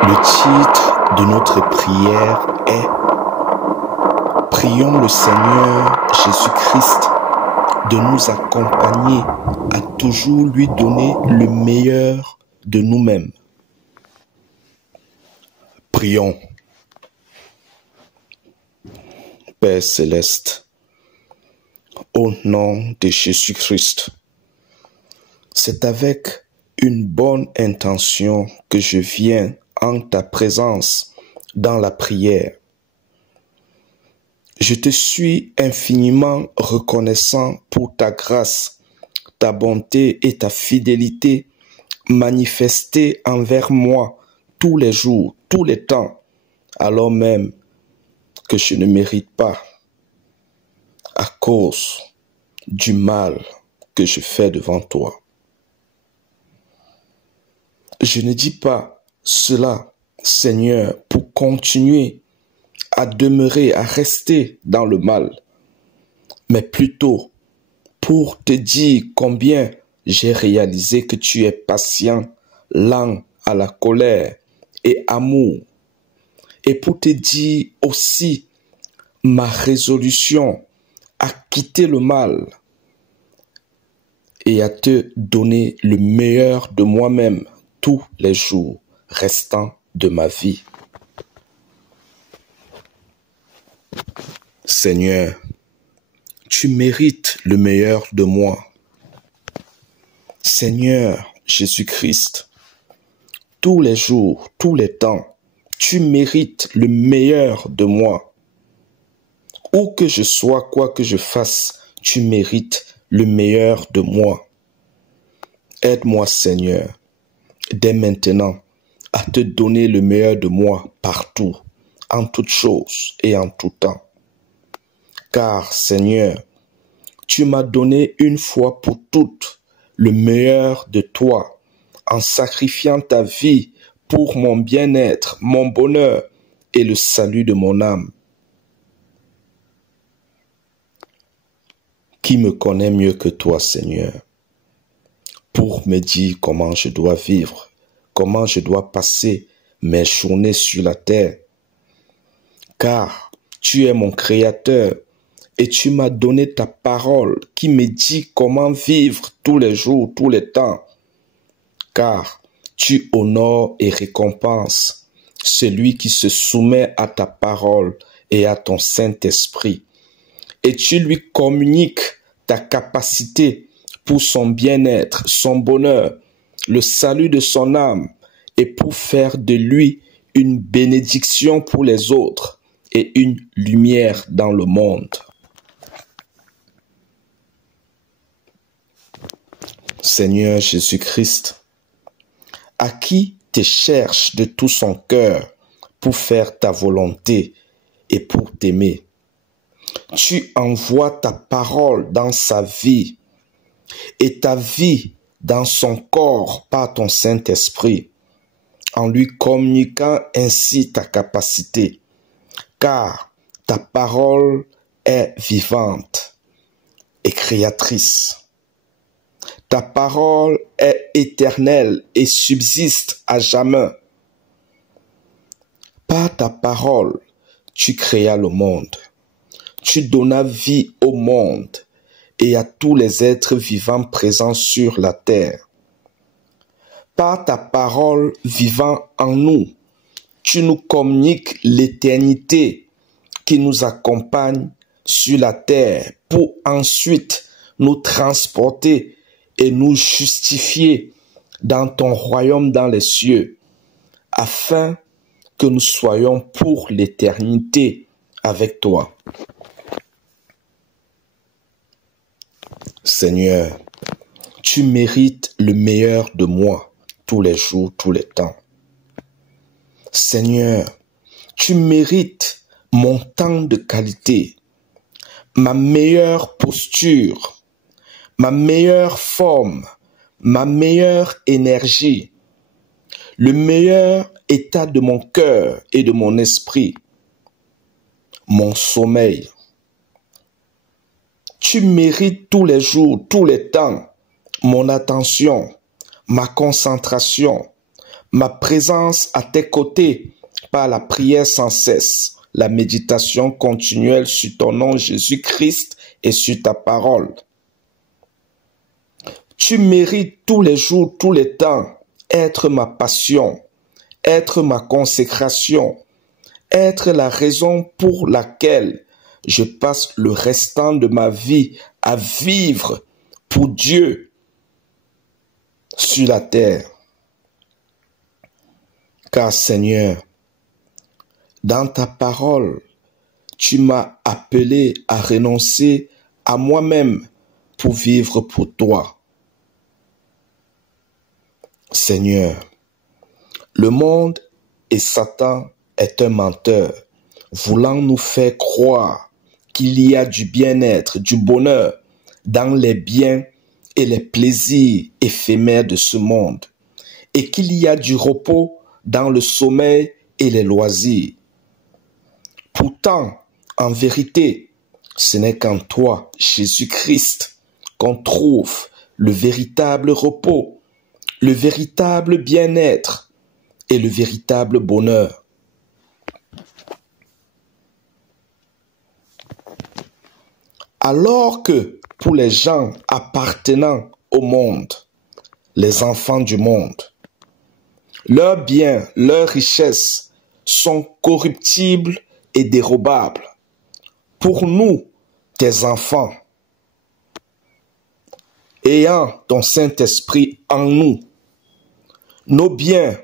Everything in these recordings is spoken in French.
Le titre de notre prière est « Prions le Seigneur Jésus-Christ de nous accompagner à toujours lui donner le meilleur de nous-mêmes. » Prions. Père céleste, au nom de Jésus-Christ, c'est avec une bonne intention que je viens en ta présence dans la prière. Je te suis infiniment reconnaissant pour ta grâce, ta bonté et ta fidélité manifestées envers moi tous les jours, tous les temps, alors même que je ne mérite pas, à cause du mal que je fais devant toi. Je ne dis pas cela, Seigneur, pour continuer à demeurer, à rester dans le mal, mais plutôt pour te dire combien j'ai réalisé que tu es patient, lent à la colère et amour, et pour te dire aussi ma résolution à quitter le mal et à te donner le meilleur de moi-même tous les jours restants de ma vie. Seigneur, tu mérites le meilleur de moi. Seigneur Jésus-Christ, tous les jours, tous les temps, tu mérites le meilleur de moi. Où que je sois, quoi que je fasse, tu mérites le meilleur de moi. Aide-moi, Seigneur, dès maintenant, à te donner le meilleur de moi partout, en toutes choses et en tout temps. Car, Seigneur, tu m'as donné une fois pour toutes le meilleur de toi, en sacrifiant ta vie pour mon bien-être, mon bonheur et le salut de mon âme. Qui me connaît mieux que toi, Seigneur, pour me dire comment je dois vivre, comment je dois passer mes journées sur la terre. Car tu es mon Créateur et tu m'as donné ta parole qui me dit comment vivre tous les jours, tous les temps. Car tu honores et récompenses celui qui se soumet à ta parole et à ton Saint-Esprit. Et tu lui communiques ta capacité pour son bien-être, son bonheur, le salut de son âme et pour faire de lui une bénédiction pour les autres et une lumière dans le monde. Seigneur Jésus-Christ, à qui te cherche de tout son cœur pour faire ta volonté et pour t'aimer. Tu envoies ta parole dans sa vie et ta vie dans son corps par ton Saint-Esprit, en lui communiquant ainsi ta capacité, car ta parole est vivante et créatrice. Ta parole est éternelle et subsiste à jamais. Par ta parole, tu créas le monde. Tu donnas vie au monde et à tous les êtres vivants présents sur la terre. Par ta parole vivant en nous, tu nous communiques l'éternité qui nous accompagne sur la terre pour ensuite nous transporter et nous justifier dans ton royaume dans les cieux, afin que nous soyons pour l'éternité avec toi. Seigneur, tu mérites le meilleur de moi tous les jours, tous les temps. Seigneur, tu mérites mon temps de qualité, ma meilleure posture, ma meilleure forme, ma meilleure énergie, le meilleur état de mon cœur et de mon esprit, mon sommeil. Tu mérites tous les jours, tous les temps, mon attention, ma concentration, ma présence à tes côtés par la prière sans cesse, la méditation continuelle sur ton nom Jésus-Christ et sur ta parole. Tu mérites tous les jours, tous les temps, être ma passion, être ma consécration, être la raison pour laquelle je passe le restant de ma vie à vivre pour Dieu sur la terre. Car Seigneur, dans ta parole, tu m'as appelé à renoncer à moi-même pour vivre pour toi. Seigneur, le monde et Satan est un menteur, voulant nous faire croire qu'il y a du bien-être, du bonheur dans les biens et les plaisirs éphémères de ce monde, et qu'il y a du repos dans le sommeil et les loisirs. Pourtant, en vérité, ce n'est qu'en toi, Jésus-Christ, qu'on trouve le véritable repos, le véritable bien-être et le véritable bonheur. Alors que pour les gens appartenant au monde, les enfants du monde, leurs biens, leurs richesses sont corruptibles et dérobables. Pour nous, tes enfants, ayant ton Saint-Esprit en nous, nos biens,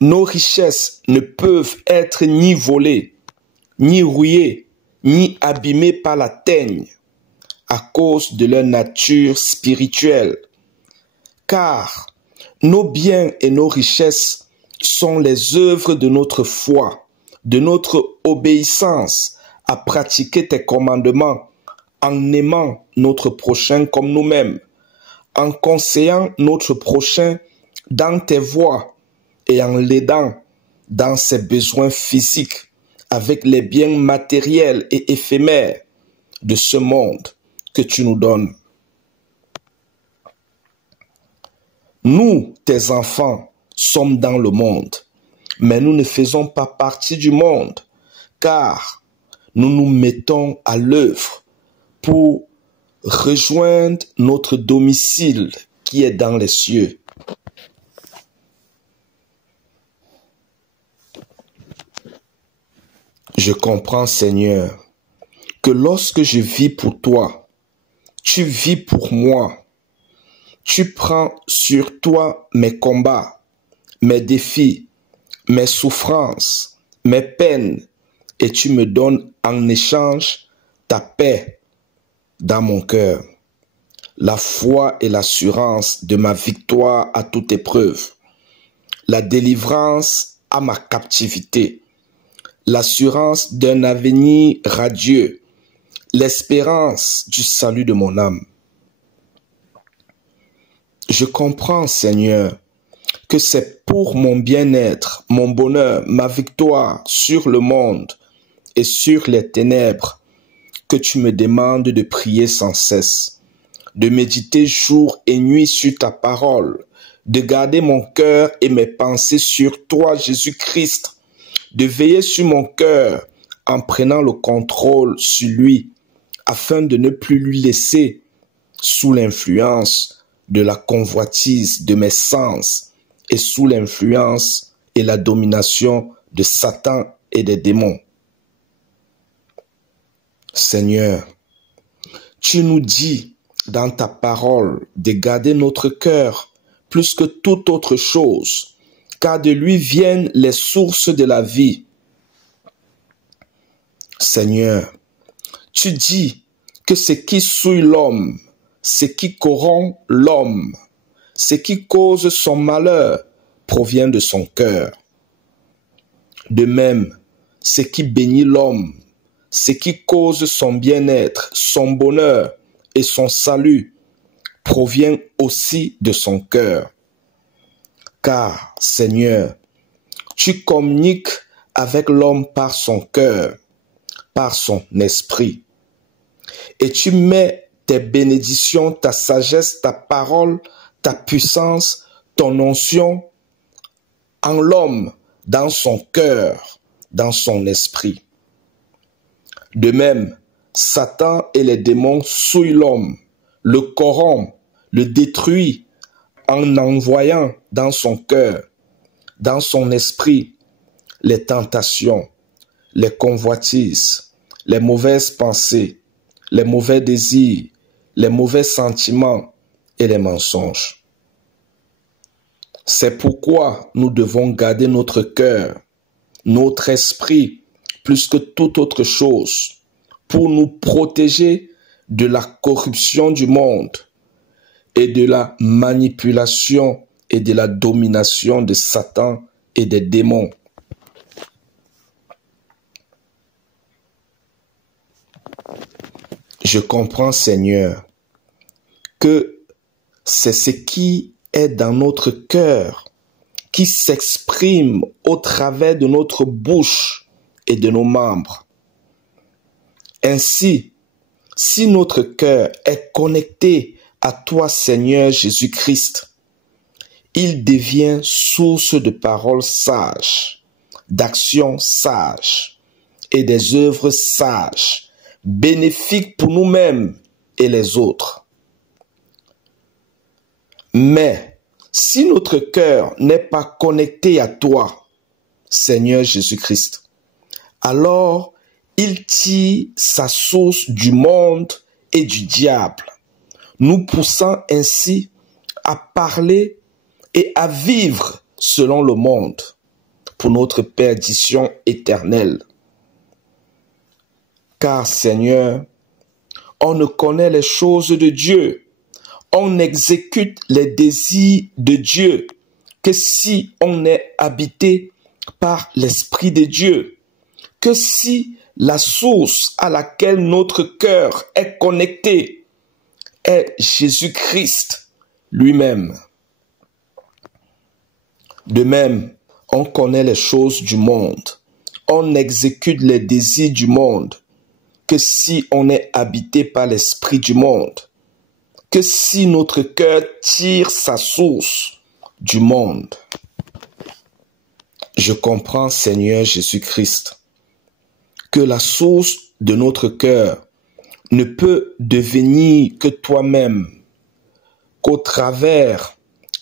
nos richesses ne peuvent être ni volés, ni rouillés, ni abîmés par la teigne à cause de leur nature spirituelle. Car nos biens et nos richesses sont les œuvres de notre foi, de notre obéissance à pratiquer tes commandements, en aimant notre prochain comme nous-mêmes, en conseillant notre prochain dans tes voies et en l'aidant dans ses besoins physiques avec les biens matériels et éphémères de ce monde que tu nous donnes. Nous, tes enfants, sommes dans le monde, mais nous ne faisons pas partie du monde, car nous nous mettons à l'œuvre pour rejoindre notre domicile qui est dans les cieux. Je comprends, Seigneur, que lorsque je vis pour toi, tu vis pour moi. Tu prends sur toi mes combats, mes défis, mes souffrances, mes peines, et tu me donnes en échange ta paix dans mon cœur, la foi et l'assurance de ma victoire à toute épreuve, la délivrance à ma captivité, l'assurance d'un avenir radieux, l'espérance du salut de mon âme. Je comprends, Seigneur, que c'est pour mon bien-être, mon bonheur, ma victoire sur le monde et sur les ténèbres que tu me demandes de prier sans cesse, de méditer jour et nuit sur ta parole, de garder mon cœur et mes pensées sur toi, Jésus-Christ, de veiller sur mon cœur en prenant le contrôle sur lui, afin de ne plus lui laisser sous l'influence de la convoitise de mes sens et sous l'influence et la domination de Satan et des démons. Seigneur, tu nous dis dans ta parole de garder notre cœur plus que toute autre chose, car de lui viennent les sources de la vie. Seigneur, tu dis que ce qui souille l'homme, ce qui corrompt l'homme, ce qui cause son malheur provient de son cœur. De même, ce qui bénit l'homme, ce qui cause son bien-être, son bonheur et son salut provient aussi de son cœur. Car, Seigneur, tu communiques avec l'homme par son cœur, par son esprit. Et tu mets tes bénédictions, ta sagesse, ta parole, ta puissance, ton onction en l'homme, dans son cœur, dans son esprit. De même, Satan et les démons souillent l'homme, le corrompent, le détruisent en envoyant dans son cœur, dans son esprit, les tentations, les convoitises, les mauvaises pensées, les mauvais désirs, les mauvais sentiments et les mensonges. C'est pourquoi nous devons garder notre cœur, notre esprit, plus que toute autre chose, pour nous protéger de la corruption du monde et de la manipulation et de la domination de Satan et des démons. Je comprends, Seigneur, que c'est ce qui est dans notre cœur qui s'exprime au travers de notre bouche et de nos membres. Ainsi, si notre cœur est connecté à toi, Seigneur Jésus-Christ, il devient source de paroles sages, d'actions sages et des œuvres sages, bénéfiques pour nous-mêmes et les autres. Mais si notre cœur n'est pas connecté à toi, Seigneur Jésus-Christ, alors il tire sa source du monde et du diable, nous poussant ainsi à parler et à vivre selon le monde pour notre perdition éternelle. Car, Seigneur, on ne connaît les choses de Dieu, on exécute les désirs de Dieu que si on est habité par l'Esprit de Dieu, que si la source à laquelle notre cœur est connecté est Jésus-Christ lui-même. De même, on connaît les choses du monde, on exécute les désirs du monde, que si on est habité par l'esprit du monde, que si notre cœur tire sa source du monde. Je comprends, Seigneur Jésus-Christ, que la source de notre cœur ne peut devenir que toi-même, qu'au travers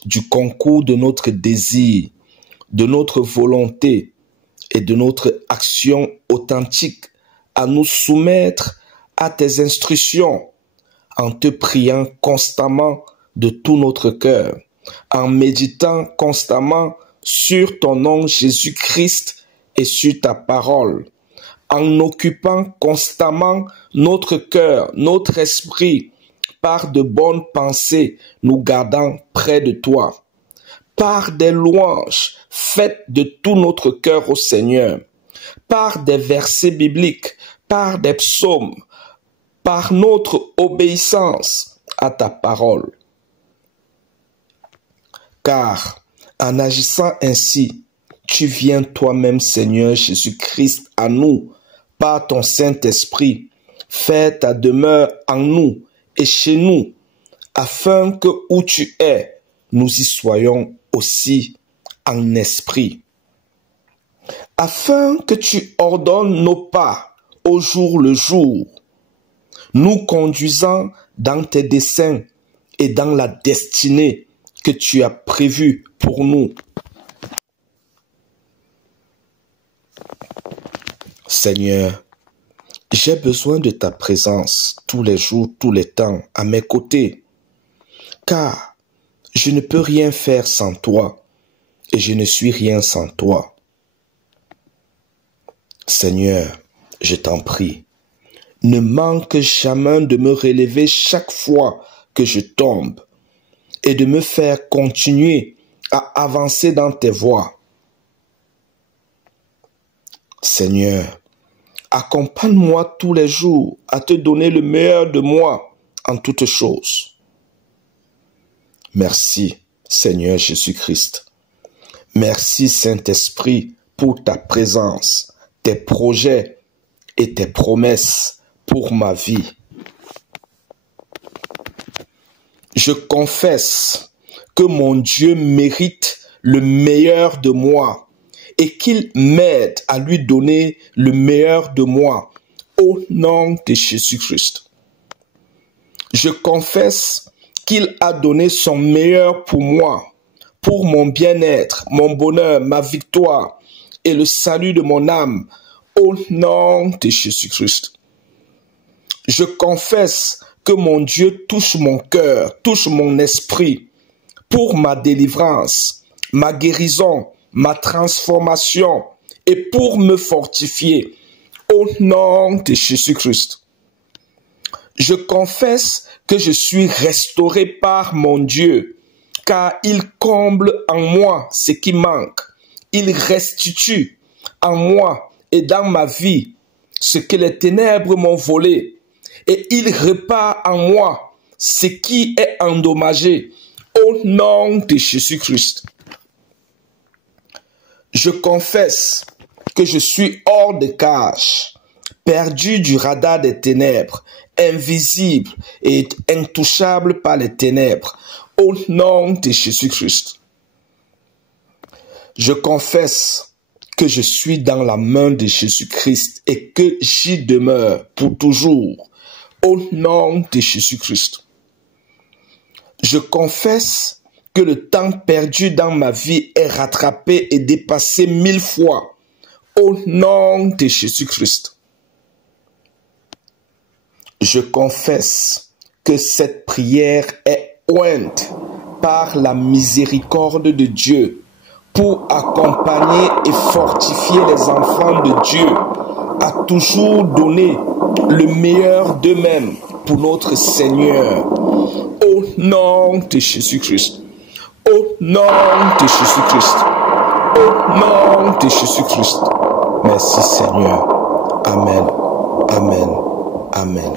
du concours de notre désir, de notre volonté et de notre action authentique à nous soumettre à tes instructions, en te priant constamment de tout notre cœur, en méditant constamment sur ton nom Jésus-Christ et sur ta parole, en occupant constamment notre cœur, notre esprit, par de bonnes pensées, nous gardant près de toi, par des louanges faites de tout notre cœur au Seigneur, par des versets bibliques, par des psaumes, par notre obéissance à ta parole. Car en agissant ainsi, tu viens toi-même, Seigneur Jésus-Christ, à nous, par ton Saint-Esprit, fais ta demeure en nous et chez nous, afin que où tu es, nous y soyons aussi en esprit. Afin que tu ordonnes nos pas au jour le jour, nous conduisant dans tes desseins et dans la destinée que tu as prévue pour nous. Seigneur, j'ai besoin de ta présence tous les jours, tous les temps, à mes côtés, car je ne peux rien faire sans toi et je ne suis rien sans toi. Seigneur, je t'en prie, ne manque jamais de me relever chaque fois que je tombe et de me faire continuer à avancer dans tes voies. Seigneur, accompagne-moi tous les jours à te donner le meilleur de moi en toutes choses. Merci, Seigneur Jésus-Christ. Merci, Saint-Esprit, pour ta présence, tes projets et tes promesses pour ma vie. Je confesse que mon Dieu mérite le meilleur de moi et qu'il m'aide à lui donner le meilleur de moi au nom de Jésus-Christ. Je confesse qu'il a donné son meilleur pour moi, pour mon bien-être, mon bonheur, ma victoire et le salut de mon âme au nom de Jésus-Christ. Je confesse que mon Dieu touche mon cœur, touche mon esprit pour ma délivrance, ma guérison, ma transformation et pour me fortifier au nom de Jésus-Christ. Je confesse que je suis restauré par mon Dieu, car il comble en moi ce qui manque. Il restitue en moi et dans ma vie ce que les ténèbres m'ont volé, et il répare en moi ce qui est endommagé au nom de Jésus-Christ. Je confesse que je suis hors de cage, perdu du radar des ténèbres, invisible et intouchable par les ténèbres, au nom de Jésus-Christ. Je confesse que je suis dans la main de Jésus-Christ et que j'y demeure pour toujours, au nom de Jésus-Christ. Je confesse que le temps perdu dans ma vie est rattrapé et dépassé 1000 fois, au nom de Jésus-Christ. Je confesse que cette prière est ointe par la miséricorde de Dieu pour accompagner et fortifier les enfants de Dieu à toujours donner le meilleur d'eux-mêmes pour notre Seigneur. Au nom de Jésus-Christ. Au nom de Jésus-Christ. Au nom de Jésus-Christ. Merci Seigneur. Amen. Amen. Amen.